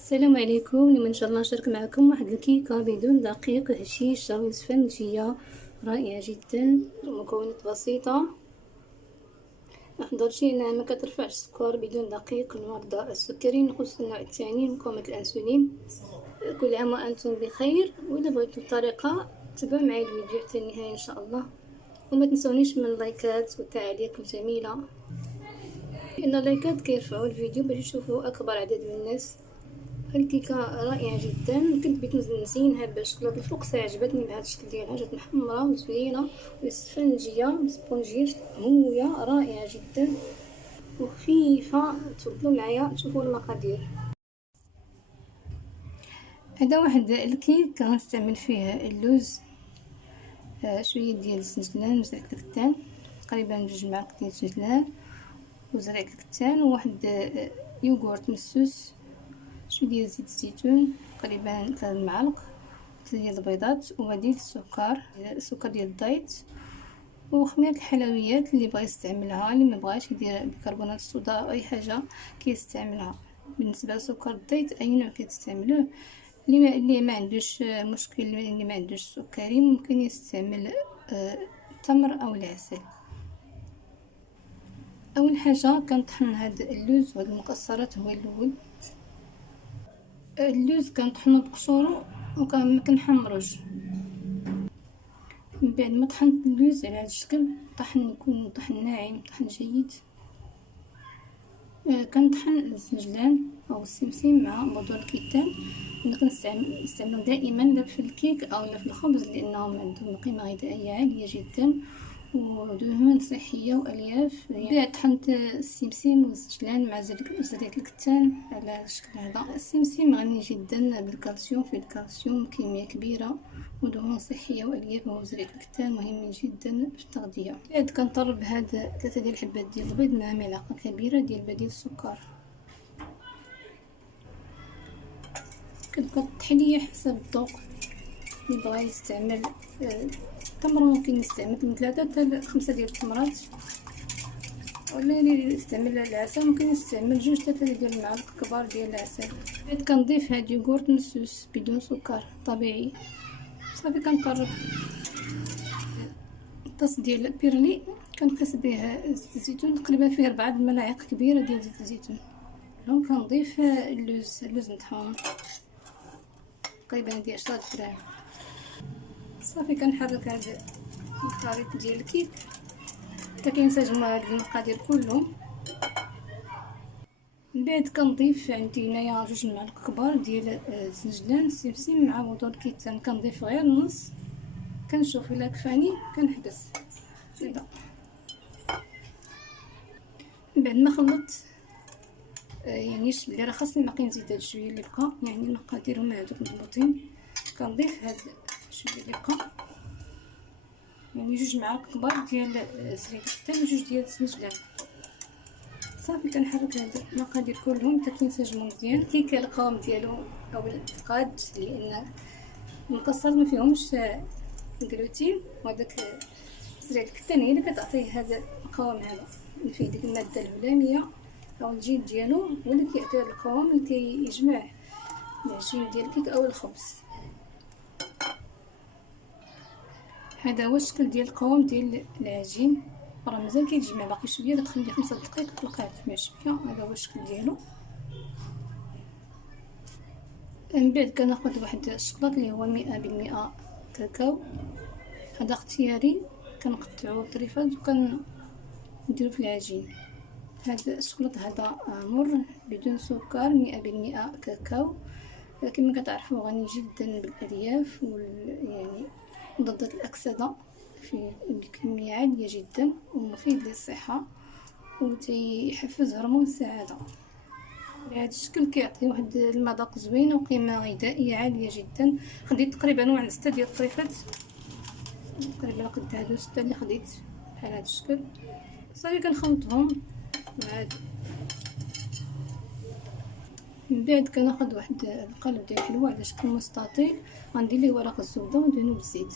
السلام عليكم. اليوم ان شاء الله نشارك معكم واحد الكيكه بدون دقيق، هشيشه واسفنجيه رائعه جدا. المكونات بسيطه، نحضر شي ما كترفعش السكر بدون دقيق. المرضى السكري نقص النوع الثاني مقاومه الانسولين. كل عام وانتم بخير، واذا بغيتوا الطريقه تابعوا معي الفيديو حتى النهايه ان شاء الله، وما تنسونيش من اللايكات والتعليق الجميله، لان اللايكات كيرفعوا الفيديو باش يشوفوا اكبر عدد من الناس. الكيكه رائعه جدا. كنت بغيت نزينها بالشوكولاته الفوكس، عجبتني بهذا الشكل ديالها، جات محمره وزوينه واسفنجيه سبونجيه مهويه رائعه جدا وخفيفه. تفضلوا معايا تشوفوا المقادير. هذا واحد الكيك غنستعمل فيه اللوز، شويه ديال السنجلان وزريعه الكتان، تقريبا 2 معالق ديال السنجلان وزريعه الكتان، وواحد يوغورت مسوس، شويه ديال زيت الزيتون تقريبا 3 معالق، 3 ديال البيضات، وغادي السكر ديال الدايت، وخميره الحلويات اللي بغى يستعملها، اللي ما بغاش يدير بيكربونات الصودا او اي حاجه كيستعملها. بالنسبه لسكر الدايت اي نوع كتستعملوه، اللي ما عندوش مشكل، اللي ما عندوش سكري ممكن يستعمل التمر او العسل. اول حاجه كنطحن هاد اللوز وهاد المكسرات. هو الاول اللوز كنطحنو بقشورو وكنحمروش. من بعد ما طحنت اللوز على هذا الشكل، يكون طحن ناعم، طحن جيد، كنطحن السنجلان او السمسم مع بودر الكتان. نستعملهم دائما لا في الكيك او لا في الخبز، لانهم عندهم قيمه غذائيه عاليه جدا ودهون صحيه والياف. بعد طحنت السمسم والسجلان مع زريعه الكتان على هذا الشكل. هذا السمسم غني جدا بالكالسيوم، فيه الكالسيوم كميه كبيره ودهون صحيه والياف، وزريعه الكتان مهمين جدا في التغذيه. بعد كنطرب هاد 3 ديال الحبات ديال البيض مع ملعقه كبيره ديال بديل السكر. كتبقى التحليه حسب الذوق، اللي بغى يستعمل التمر ممكن يستعمل من 3 حتى 5 ديال التمرات، ولا اللي يستعمل العسل ممكن يستعمل 2 حتى 3 ديال المعالق كبار ديال العسل. بعد كنضيف هاد يوغورت مسوس بدون سكر طبيعي. صافي كنطرب طاس ديال البيرلي، كنقيس به زيت الزيتون، تقريبا فيه 4 الملاعق كبيره ديال زيت الزيتون. دونك كنضيف اللوز مطحون تقريبا ديال 10 غرام. صافي كنحرك هذا الخليط ديال الكيك حتى كينسجموا هاد المقادير كلهم. من بعد كنضيف عندي هنايا 2 معالق كبار ديال السنجلان السمسم مع بودر الكتان، كنضيف غير نص، كنشوف الا كفاني كنحبس كذا. من بعد ما خلطت يعني بلي راه خاصني باقي نزيد هاد شويه اللي بقى، يعني المقادير هما هادوك مضبوطين. كنضيف هاد شويه اللي بقى، يعني 2 معالق كبار ديال زريعه الكتان و2 ديال السنجلان. صافي كنحرك هاد المقادير كلهم حتى كينسجموا مزيان. كيك القوام ديالو او الفقاد، لان المكسرات ما فيهمش الجلوتين، وهذاك زريعه الكتان هي اللي كتعطيه هذا القوام هذا، اللي فيه ديك الماده الهلاميه او الجيد ديالو، هو اللي كيعطي هذا القوام اللي كيجمع العجين ديال الكيك او الخبز. هذا هو الشكل ديال القوام ديال العجين، راه مازال كيتجمع باقي شويه، كتخليه 5 دقائق تلقاه تجمع شويه. هذا هو الشكل ديالو. من بعد كناخذ واحد الشكلاط اللي هو 100% كاكاو، هذا اختياري، كنقطعو طريفات وكنديرو في العجين. هذا الشكلاط هذا مر بدون سكر، 100% كاكاو، كما كتعرفوا غني جدا بالالياف يعني مضادات الاكسده، في الكميه عاليه جدا ومفيد للصحه وتيحفز هرمون السعاده. بهذا الشكل كيعطي واحد المذاق زوين وقيمه غذائيه عاليه جدا. خديت تقريبا واحد 6 ديال الطريفات، تقريبا قد هادو 6 اللي خديت بحال هذا الشكل. صافي كنخلطهم مع من بعد كناخذ واحد القالب ديال الحلوى على شكل مستطيل، غندير ليه ورق الزبده وندهنو بالزيت.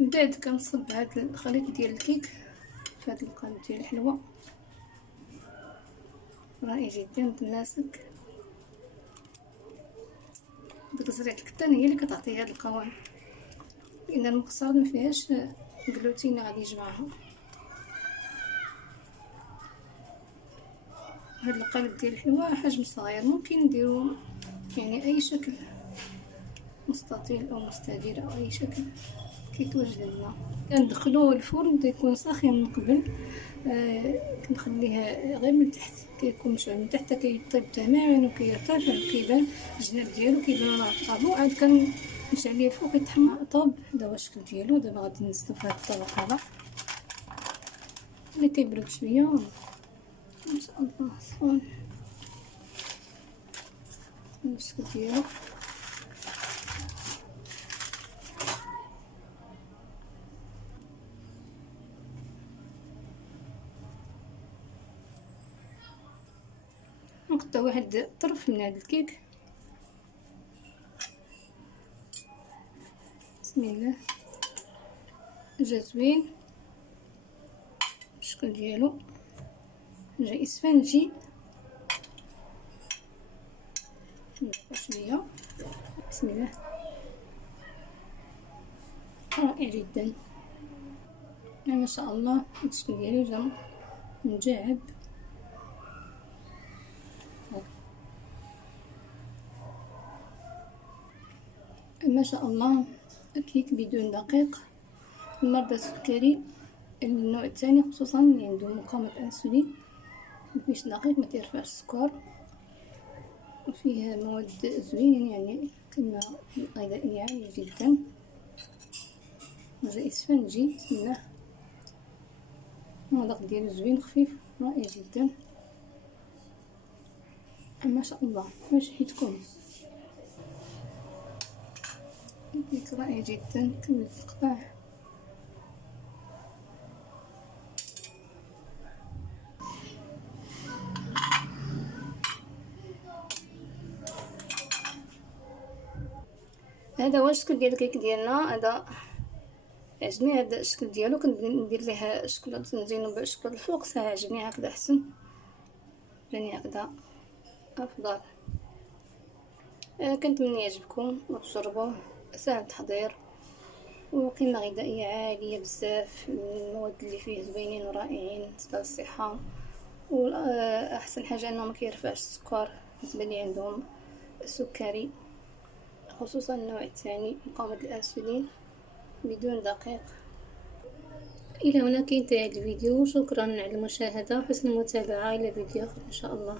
من بعد كنصب هذا الخليط ديال الكيك في هذا القالب ديال الحلوى، رائع جدا متماسك. ديك زريعة الكتان هي اللي كتعطي هاد القوام، لان المكسرات ما فيهاش جلوتين غادي يجمعها. هاد القالب ديال الحلوى حجم صغير، ممكن نديرو يعني اي شكل، مستطيل او مستدير او اي شكل كيتوجد لنا. كندخلو الفرن بدا يكون ساخن من قبل، كنخليها غير من تحت، كيكون مشعل من تحت كيطيب تماما وكيرتفع وكيبان الجناب ديالو كيبان راه طابو. عاد كنمشعل ليه الفوق يتحمر طاب. هذا هو الشكل ديالو. دابا غادي نزيدو في هاد الطبق هذا اللي كيبرد شويه. ما شاء الله سخون الشكل ديالو. نقطع واحد طرف من هذا الكيك. بسم الله. جا زوين الشكل ديالو، جا اسفنجي شويه. بسم الله. رائع جدا ما شاء الله. الشكل ديالو جا مجعب. ما شاء الله. الكيك بدون دقيق. المرضى السكري النوع الثاني خصوصا اللي عندهم مقاومة الانسولين مفيش دقيق ما تيرفعش السكر، وفيه مواد زوينين يعني قيمة غذائية عالية جدا. جا اسفنجي. بسم الله. المذاق ديالو زوين خفيف رائع جدا ما شاء الله. واش حيتكم الكيك رائع جدا. كمل تقطع. هذا هو الشكل ديال الكيك ديالنا. هذا عجبني هذا الشكل ديالو. كنت ندير ليه شكلاط نزينو بشكل الفوق، صح عجبني هكذا احسن، جاني هكذا افضل. كنتمنى يعجبكم وتجربوه. سهل التحضير وقيمة غذائية عالية بزاف، المواد اللي فيه زوينين ورائعين بالنسبة للصحة. واحسن حاجة انه ما كيرفعش السكر بالنسبة اللي عندهم السكري، خصوصا النوع الثاني مقاومة الانسولين بدون دقيق. الى هنا كينتهي الفيديو. شكرا على المشاهدة وحسن المتابعة. الى فيديو اخر ان شاء الله.